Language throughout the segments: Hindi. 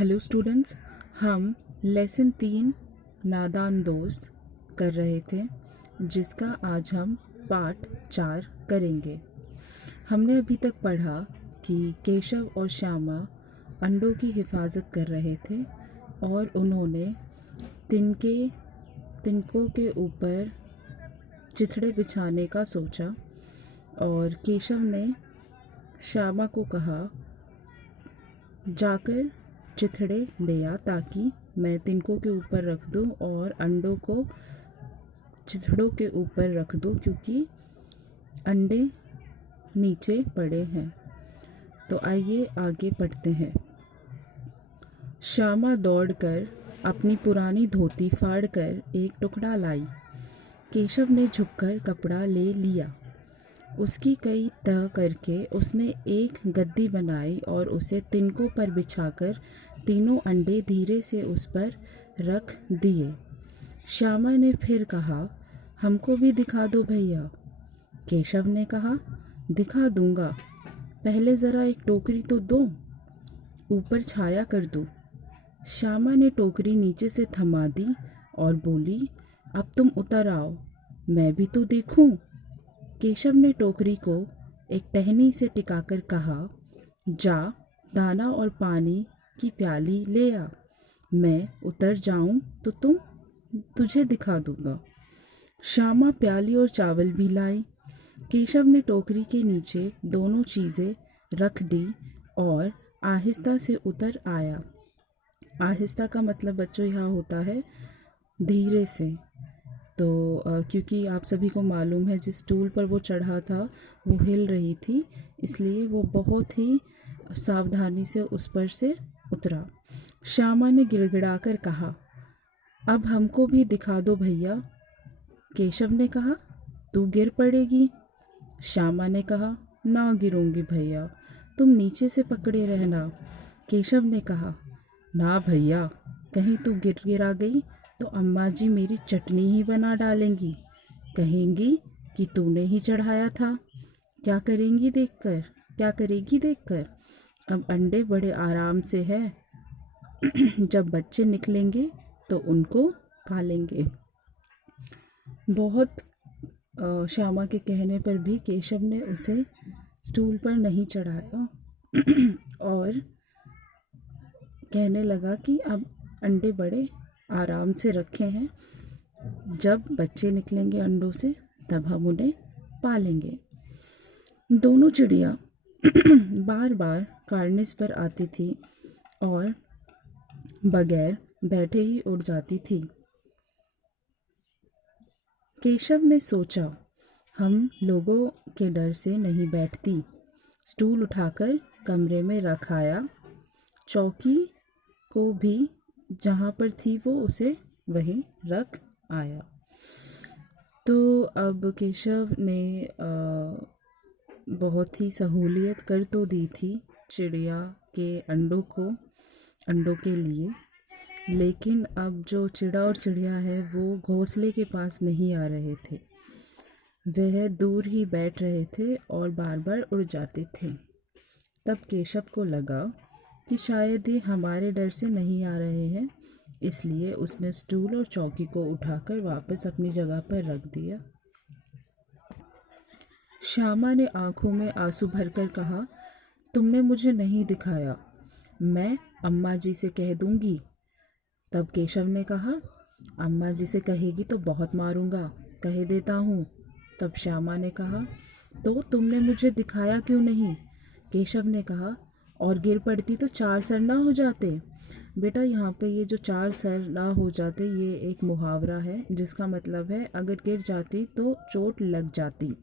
हेलो स्टूडेंट्स, हम लेसन 3 नादान दोस्त कर रहे थे, जिसका आज हम पार्ट 4 करेंगे। हमने अभी तक पढ़ा कि केशव और श्यामा अंडों की हिफाजत कर रहे थे और उन्होंने तिनकों के ऊपर चिथड़े बिछाने का सोचा और केशव ने श्यामा को कहा, जाकर चिथड़े ले आ ताकि मैं तिनकों के ऊपर रख दूं और अंडों को चिथड़ों के ऊपर रख दूं, क्योंकि अंडे नीचे पड़े हैं। तो आइए आगे पढ़ते हैं। श्यामा दौड़कर अपनी पुरानी धोती फाड़कर एक टुकड़ा लाई। केशव ने झुककर कपड़ा ले लिया। उसकी कई तह करके उसने एक गद्दी बनाई और उसे तिनकों पर बिछाकर तीनों अंडे धीरे से उस पर रख दिए। श्यामा ने फिर कहा, हमको भी दिखा दो भैया। केशव ने कहा, दिखा दूंगा, पहले ज़रा एक टोकरी तो दो, ऊपर छाया कर दूँ। श्यामा ने टोकरी नीचे से थमा दी और बोली, अब तुम उतर आओ, मैं भी तो देखूं। केशव ने टोकरी को एक टहनी से टिकाकर कहा, जा दाना और पानी की प्याली ले आ, मैं उतर जाऊं तो तुझे दिखा दूंगा। श्यामा प्याली और चावल भी लाई। केशव ने टोकरी के नीचे दोनों चीज़ें रख दी और आहिस्ता से उतर आया। आहिस्ता का मतलब बच्चों यहाँ होता है धीरे से। तो क्योंकि आप सभी को मालूम है जिस स्टूल पर वो चढ़ा था वो हिल रही थी, इसलिए वो बहुत ही सावधानी से उस पर से उतरा। श्यामा ने गिड़गिड़ाकर कहा, अब हमको भी दिखा दो भैया। केशव ने कहा, तू गिर पड़ेगी। श्यामा ने कहा, ना गिरूंगी भैया, तुम नीचे से पकड़े रहना। केशव ने कहा, ना भैया, कहीं तू गिरा गई तो अम्मा जी मेरी चटनी ही बना डालेंगी, कहेंगी कि तूने ही चढ़ाया था। क्या करेगी देखकर। अब अंडे बड़े आराम से है, जब बच्चे निकलेंगे तो उनको पालेंगे। बहुत श्यामा के कहने पर भी केशव ने उसे स्टूल पर नहीं चढ़ाया और कहने लगा कि अब अंडे बड़े आराम से रखे हैं, जब बच्चे निकलेंगे अंडों से तब हम उन्हें पालेंगे। दोनों चिड़िया बार बार कार्निस पर आती थी और बगैर बैठे ही उड़ जाती थी। केशव ने सोचा, हम लोगों के डर से नहीं बैठती। स्टूल उठाकर कमरे में रख आया। चौकी को भी जहाँ पर थी वो उसे वहीं रख आया। तो अब केशव ने बहुत ही सहूलियत कर तो दी थी चिड़िया के अंडों के लिए, लेकिन अब जो चिड़ा और चिड़िया है वो घोंसले के पास नहीं आ रहे थे। वह दूर ही बैठ रहे थे और बार बार उड़ जाते थे। तब केशव को लगा कि शायद ये हमारे डर से नहीं आ रहे हैं, इसलिए उसने स्टूल और चौकी को उठाकर वापस अपनी जगह पर रख दिया। श्यामा ने आंखों में आंसू भरकर कहा, तुमने मुझे नहीं दिखाया, मैं अम्मा जी से कह दूंगी। तब केशव ने कहा, अम्मा जी से कहेगी तो बहुत मारूंगा, कह देता हूँ। तब श्यामा ने कहा, तो तुमने मुझे दिखाया क्यों नहीं? केशव ने कहा, और गिर पड़ती तो 4 सर ना हो जाते। बेटा, यहाँ पे ये जो 4 सर ना हो जाते, ये एक मुहावरा है जिसका मतलब है अगर गिर जाती तो चोट लग जाती।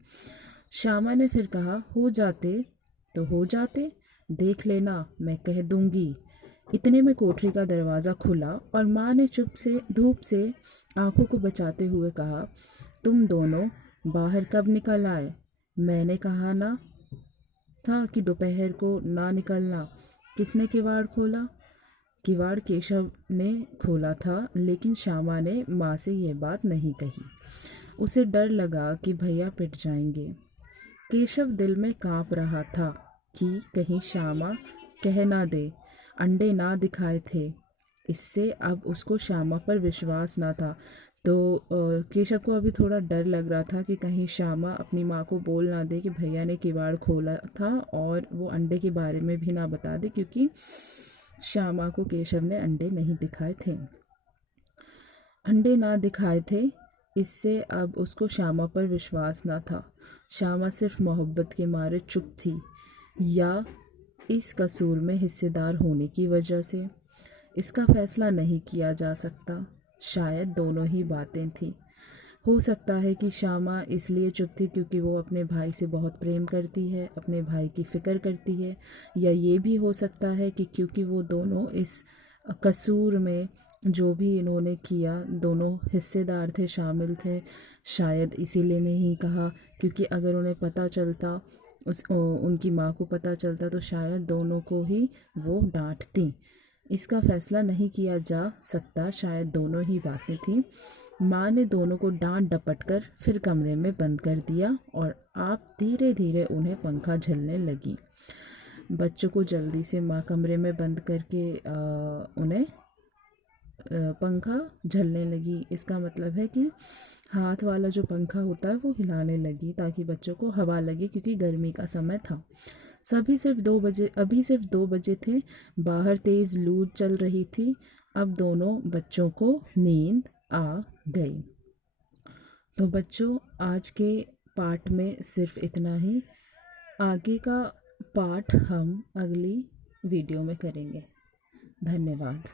श्यामा ने फिर कहा, हो जाते तो हो जाते, देख लेना, मैं कह दूंगी। इतने में कोठरी का दरवाज़ा खुला और माँ ने चुप से धूप से आंखों को बचाते हुए कहा, तुम दोनों बाहर कब निकल आए? मैंने कहा ना था कि दोपहर को ना निकलना। किसने किवाड़ खोला? किवाड़ केशव ने खोला था, लेकिन श्यामा ने माँ से ये बात नहीं कही। उसे डर लगा कि भैया पिट जाएंगे। केशव दिल में काँप रहा था कि कहीं श्यामा कह ना दे, अंडे ना दिखाए थे। इससे अब उसको श्यामा पर विश्वास ना था। तो केशव को अभी थोड़ा डर लग रहा था कि कहीं श्यामा अपनी माँ को बोल ना दे कि भैया ने किवाड़ खोला था, और वो अंडे के बारे में भी ना बता दे, क्योंकि श्यामा को केशव ने अंडे नहीं दिखाए थे। अंडे ना दिखाए थे, इससे अब उसको श्यामा पर विश्वास ना था। श्यामा सिर्फ मोहब्बत के मारे चुप थी, या इस कसूर में हिस्सेदार होने की वजह से। इसका फैसला नहीं किया जा सकता। शायद दोनों ही बातें थी। हो सकता है कि श्यामा इसलिए चुप थी क्योंकि वो अपने भाई से बहुत प्रेम करती है, अपने भाई की फ़िक्र करती है, या ये भी हो सकता है कि क्योंकि वो दोनों इस कसूर में जो भी इन्होंने किया, दोनों हिस्सेदार थे, शामिल थे। शायद इसीलिए नहीं कहा, क्योंकि अगर उन्हें पता चलता, उनकी माँ को पता चलता, तो शायद दोनों को ही वो डांटती। इसका फैसला नहीं किया जा सकता। शायद दोनों ही बातें थीं। माँ ने दोनों को डांट डपट कर फिर कमरे में बंद कर दिया, और आप धीरे धीरे उन्हें पंखा झलने लगी। बच्चों को जल्दी से माँ कमरे में बंद करके उन्हें पंखा झलने लगी। इसका मतलब है कि हाथ वाला जो पंखा होता है वो हिलाने लगी, ताकि बच्चों को हवा लगे, क्योंकि गर्मी का समय था। अभी सिर्फ 2 बजे थे। बाहर तेज़ लू चल रही थी। अब दोनों बच्चों को नींद आ गई। तो बच्चों, आज के पाठ में सिर्फ इतना ही। आगे का पाठ हम अगली वीडियो में करेंगे। धन्यवाद।